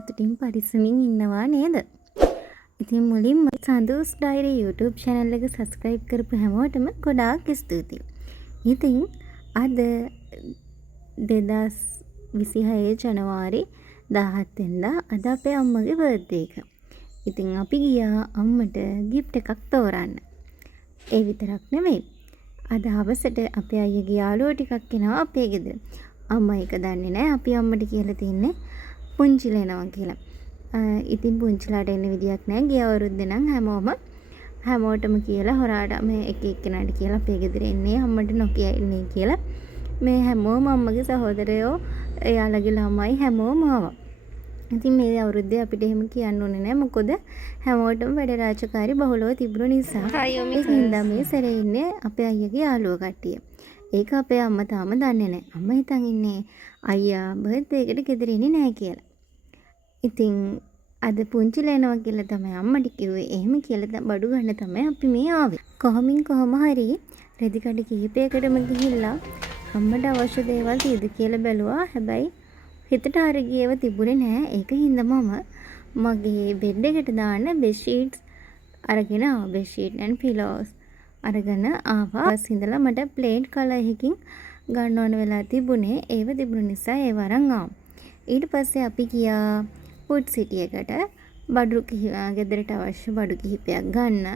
සතුටින් පරිස්සමින් ඉන්නවා නේද? ඉතින් මුලින්ම සඳුස් ඩයරි YouTube channel එක subscribe කරපු හැමෝටම ගොඩාක් ස්තුතියි. ඉතින් අද 2026 ජනවාරි 17 වෙනිදා අද අපේ අම්මගේ birthday එක. ඉතින් අපි ගියා අම්මට gift එකක් තෝරන්න. ඒ විතරක් නෙමෙයි. අද හවසට අපේ අයියගේ යාළුවෝ ටිකක් එනවා අපේ ගෙදර. අම්මා ඒක දන්නේ නැහැ. අපි අම්මට කියලා තින්නේ පුංචිල එනවා කියලා. ඉතින් පුංචිලාට එන්න විදියක් නැහැ. ගිය අවුරුද්දේ නම් හැමෝටම කියලා හොරාට මේ එක එක්කෙනාට කියලා අපේ ගෙදර එන්නේ අම්මට නොකිය ඉන්නේ කියලා. මේ හැමෝම අම්මගේ සහෝදරයෝ එයාලගේ ළමයි හැමෝම ආවා. ඉතින් මේ අවුරුද්දේ අපිට එහෙම කියන්න ඕනේ නැහැ. මොකද හැමෝටම වැඩ රාජකාරී බහුලව තිබුණු නිසා. ඒකින්ද මේ සැරේ ඉන්නේ අපේ අයියගේ යාළුවෝ කට්ටිය. ඒක අපේ අම්මා තාම දන්නේ නැහැ. අම්මා හිතන් ඉන්නේ අයියා බර්ත්ඩේ එකට ගෙදර ඉන්නේ නැහැ කියලා. ඉතින් අද පුංචිලා එනවා කියලා තමයි අම්මට කිව්වේ. එහෙම කියලා බඩු ගන්න තමයි අපි මේ ආවේ. කොහොම හරි රෙදි කඩ කිහිපයකටම ගිහිල්ලා අම්මට අවශ්‍ය දේවල් තියෙද කියලා බැලුවා. හැබැයි හිතට හරි ගියව තිබුණේ නැහැ. ඒක හින්දා මම මගේ බෙඩ් එකට දාන්න බෙඩ් ෂීට්ස් අරගෙන ආවා. බෙඩ් ෂීට් and pillows අරගෙන ආවා. ඊට මට ප්ලේන් කලර් එකකින් ගන්න ඕන වෙලා තිබුණේ. ඒව තිබුණ නිසා ඒව අරන් ආවා. ඊට පස්සේ අපි ගියා ෆුඩ් සිටි එකට බඩු ගෙදරට අවශ්‍ය බඩු කිහිපයක් ගන්න.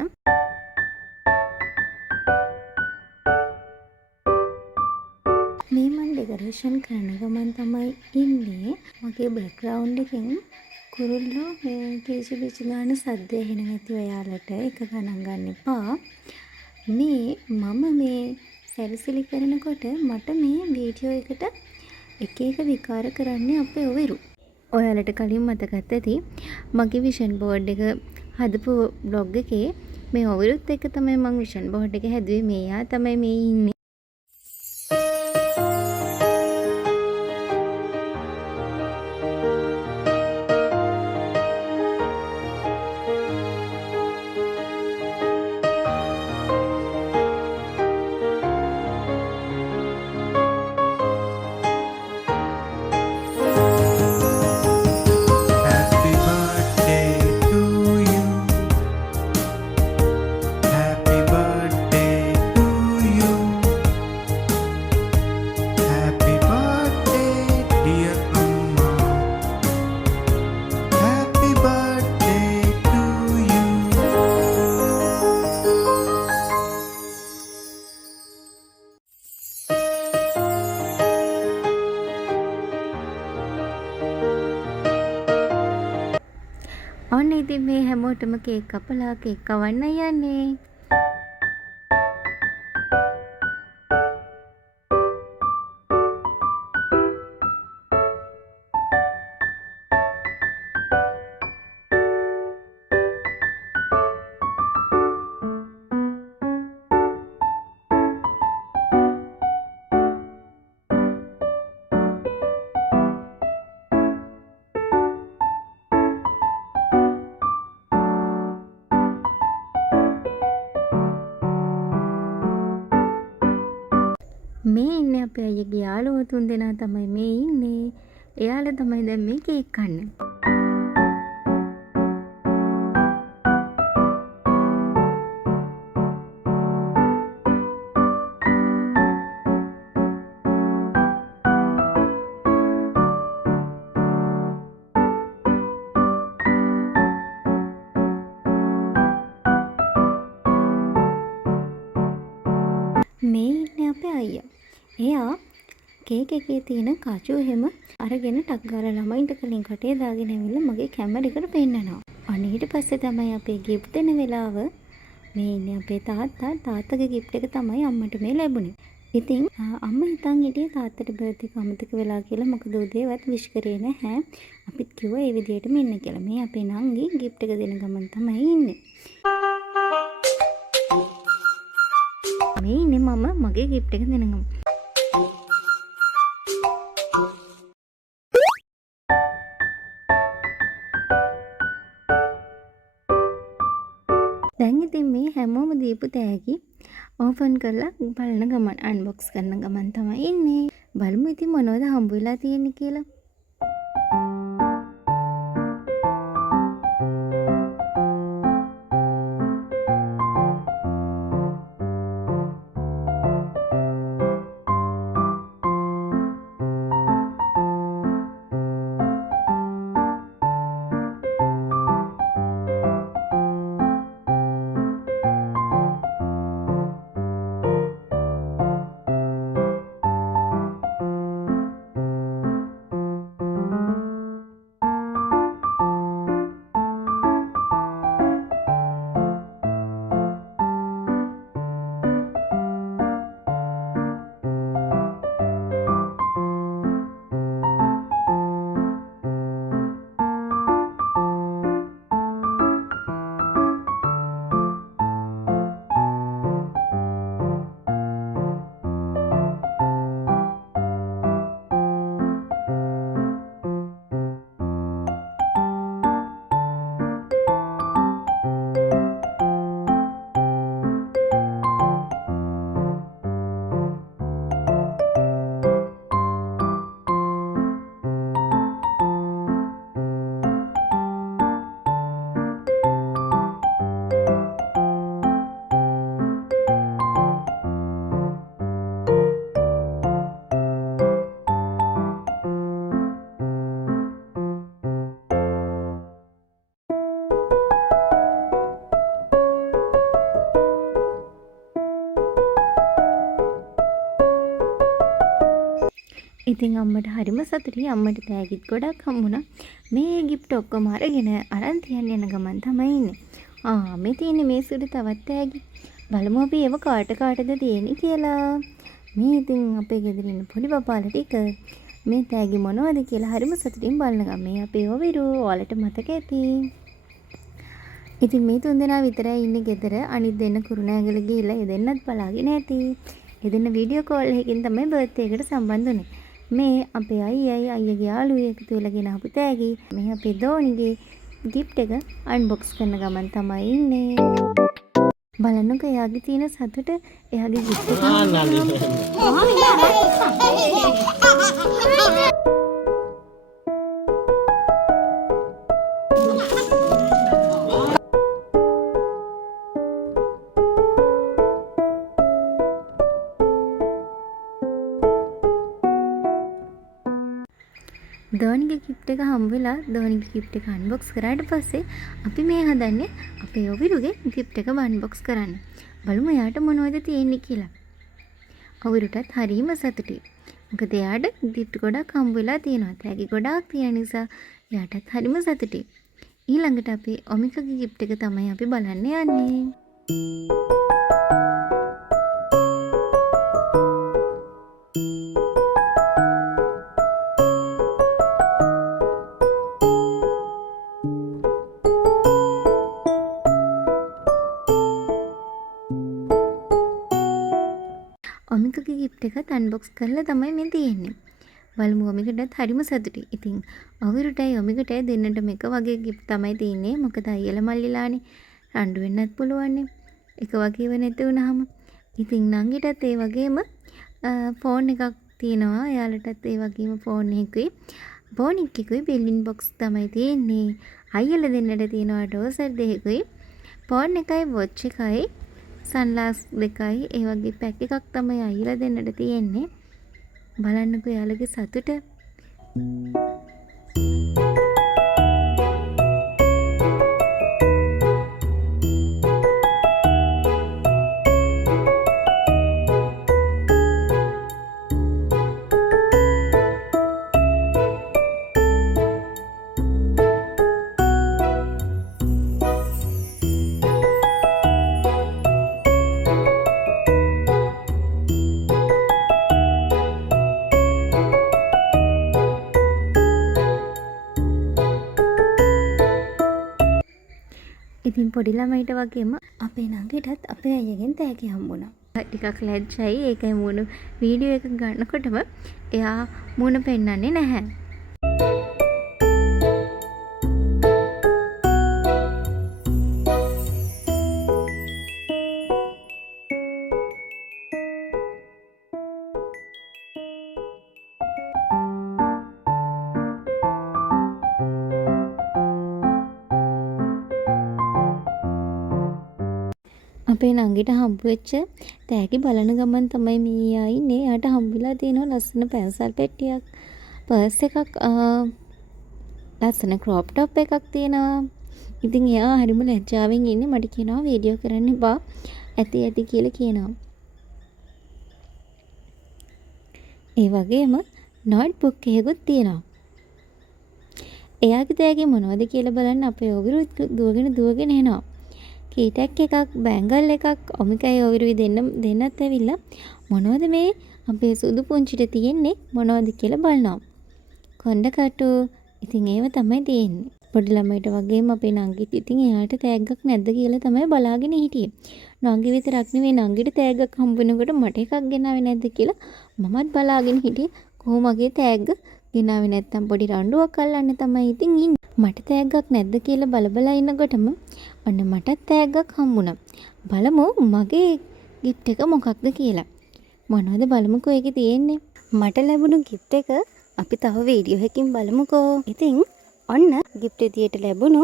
මේ මම ඩෙකරේෂන් කරන ගමන් තමයි ඉන්නේ. මගේ බෑග්ග්‍රවුන්ඩ් එකෙන් කුරුල්ලෝ මේ කීචි පිචි ගාන සද්ද ඇහෙන නැති ඔයාලට එක ගණන් ගන්න එපා. මම මේ සැරසිලි කරනකොට මට මේ වීඩියෝ එකට එක විකාර කරන්නේ අපේ ඔවිරු. ඔයාලට කලින් මතකත් ඇති මගේ විෂන් බෝඩ් එක හදපු බ්ලොග් එකේ මේ ඔවිරුත් එක්ක තමයි මම විෂන් බෝඩ් එක හැදුවේ. මෙයා තමයි මේ ඉන්නේ. ඔන්න ඉතින් මේ හැමෝටම කේක් කපලා කේක් කවන්න යන්නේ. මේ ඉන්නේ අපේ අයියගේ යාළුවෝ 3 දෙනා තමයි මේ ඉන්නේ. එයාලා තමයි දැන් මේ කේක් කන්නේ. මේ ඉන්නේ අපේ අයියා. එයා කේක් එකේ තියෙන කචු එහෙම අරගෙන ටක් ගාලා ළමයින්ට කලින් කටේ දාගෙන ඇවිල්ලා මගේ කැමරා එකට පෙන්නනවා. අනේ ඊට පස්සේ තමයි අපේ gift දෙන වෙලාව මේ ඉන්නේ අපේ තාත්තගේ gift එක තමයි අම්මට මේ ලැබුණේ. ඉතින් අම්මා හිතන් හිටියේ තාත්තට බර්ත්ඩේ එක අමතක වෙලා කියලා. මොකද උදේවත් විශ් කරේ නැහැ. අපිත් කිව්වා ඒ විදිහටම ඉන්න කියලා. මේ අපේ නංගි gift එක දෙන ගමන් තමයි ඉන්නේ. මේ ඉන්නේ මම මගේ gift එක දෙන ගමන්. දැන් ඉතින් මේ හැමෝම දීපු තෑගි ඕපන් කරලා බලන ගමන් අන්බොක්ස් කරන ගමන් තමයි ඉන්නේ. බලමු ඉතින් මොනවද හම්බ වෙලා තියෙන්නේ කියලා. ඉතින් අම්මට හරිම සතුටුයි. අම්මට තෑගිත් ගොඩක් හම්බුණා. මේ gift ඔක්කොම අරගෙන අරන් තියන්න යන ගමන් තමයි ඉන්නේ. මේ තියෙන්නේ මේ සුදු තවත් තෑගි. බලමු අපි ඒව කාට කාටද දෙන්නේ කියලා. මේ ඉතින් අපේ ගෙදර ඉන්න පොඩි බබාලා ටික මේ තෑගි මොනවද කියලා හරිම සතුටින් බලන ගමන් මේ අපේ ඔවිරු ඔයාලට මතක ඇති. ඉතින් මේ තුන්දෙනා විතරයි ඉන්නේ ගෙදර. අනිත් දෙන්න කුරුණෑගල ගිහිල්ලා ඒ දෙන්නත් බලාගෙන ඇති. ඒ දෙන්න වීඩියෝ කෝල් එකකින් තමයි බර්ත්ඩේ එකට සම්බන්ධ වුනේ. මේ අපේ අයියාගේ යාළුවෙක් එකතු වෙලා ගෙනාපු තෑගි. මේ අපේ දෝනිගේ gift එක අන්බොක්ස් කරන ගමන් තමයි ඉන්නේ. බලන්නකෝ එයාගේ තියෙන සතුට. එයාගේ gift එක. දෝනිගේ gift එක හම්බ වෙලා දෝනිගේ gift එක unbox කරාට පස්සේ අපි මේ හදන්නේ අපේ ඔවිරුගේ gift එක unbox කරන්න. බලමු එයාට මොනවද තියෙන්නේ කියලා. ඔවිරුටත් හරිම සතුටුයි. මොකද එයාට gift ගොඩක් හම්බ වෙලා තියෙනවා. තෑගි ගොඩාක් තියෙන නිසා එයාටත් හරිම සතුටුයි. ඊළඟට අපි ඔමිකගේ gift එක තමයි අපි බලන්න යන්නේ. ඔමිකගේ gift එකත් unbox කරලා තමයි මේ තියෙන්නේ. බලමු ඔමිකටත් හරිම සතුටුයි. ඉතින් ඔවිරුටයි ඔමිකටයි දෙන්නටම එක වගේ gift තමයි තියෙන්නේ. මොකද අයියලා මල්ලිලානේ රණ්ඩු වෙන්නත් පුළුවන්. එක වගේව නැති වුනහම. ඉතින් නංගිටත් ඒ වගේම ෆෝන් එකක් තියෙනවා. එයාලටත් ඒ වගේම ෆෝන් එකකුයි බෝනික් එකකුයි බිල්ඩින් බොක්ස් තමයි තියෙන්නේ. අයියලා දෙන්නට තියෙනවා ඩෝසර් දෙකකුයි ෆෝන් එකයි වොච් එකයි සන්ලාස් දෙකයි ඒ වගේ පැක් එකක් තමයි අයියලා දෙන්නට තියෙන්නේ. බලන්නකෝ යාළුවගේ සතුට. ඉතින් පොඩි ළමයිට වගේම අපේ නංගිටත් අපේ අයියගෙන් තෑගි හම්බුණා. ටිකක් ලැජ්ජයි. ඒකයි මූණ වීඩියෝ එක ගන්නකොටම එයා මූණ පෙන්වන්නේ නැහැ. අපේ නංගිට හම්බ වෙච්ච තෑගි බලන ගමන් තමයි මේ ආ ඉන්නේ. යාට හම්බුලා තියෙනවා ලස්සන පැන්සල් පෙට්ටියක්, පර්ස් එකක්, ලස්සන ක්‍රොප් টොප් එකක් තියෙනවා. ඉතින් එයා හරිම ලැජ්ජාවෙන් ඉන්නේ. මට කියනවා වීඩියෝ කරන්න එපා. ඇති කියලා කියනවා. ඒ වගේම නෝට්බුක් එකකුත් තියෙනවා. එයාගේ තෑගි මොනවද කියලා බලන්න අපේ ඔවිරු දුවගෙන එනවා. කීටැක් එකක්, බැංගල් එකක්, ඔමිකයි ඔවිරුයි දෙන්නත් ඇවිල්ලා මොනවද මේ අපේ සුදු පුංචිට තියෙන්නේ මොනවද කියලා බලනවා. කොණ්ඩ කටු. ඉතින් ඒව තමයි තියෙන්නේ. පොඩි ළමයිට වගේම අපේ නංගිත් ඉතින් එයාට තෑග්ගක් නැද්ද කියලා තමයි බලාගෙන හිටියේ. නංගි විතරක් නෙවෙයි නංගිට තෑග්ගක් හම්බ වෙනකොට මට එකක් ගෙනාවේ නැද්ද කියලා මමත් බලාගෙන හිටියේ. කොහොමගේ තෑග්ග ගෙනාවේ නැත්තම් පොඩි රණ්ඩුවක් අල්ලන්න තමයි ඉතින් ඉන්නේ. මට තෑග්ගක් නැද්ද කියලා බල ඉන්නකොටම ඔන්න මටත් තෑග්ගක් හම්බුණා. බලමු මගේ gift එක මොකක්ද කියලා. මොනවද බලමුකෝ ඒකේ තියෙන්නේ. මට ලැබුණු gift එක අපි තව වීඩියෝ එකකින් බලමුකෝ. ඉතින් ඔන්න gift විදියට ලැබුණු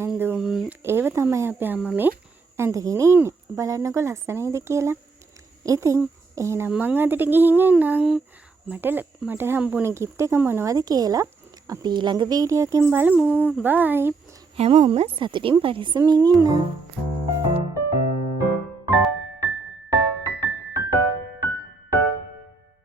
ඇඳුම් ඒව තමයි අපේ අම්මා මේ ඇඳගෙන ඉන්නේ. බලන්නකෝ ලස්සනයිද කියලා. ඉතින් එහෙනම් මං අදට ගිහින් එන්නම්. මට හම්බුනේ gift එක මොනවද කියලා අපි ඊළඟ වීඩියෝ එකකින් බලමු. බයි. හැමෝම සතුටින් පරිස්සමින් ඉන්න.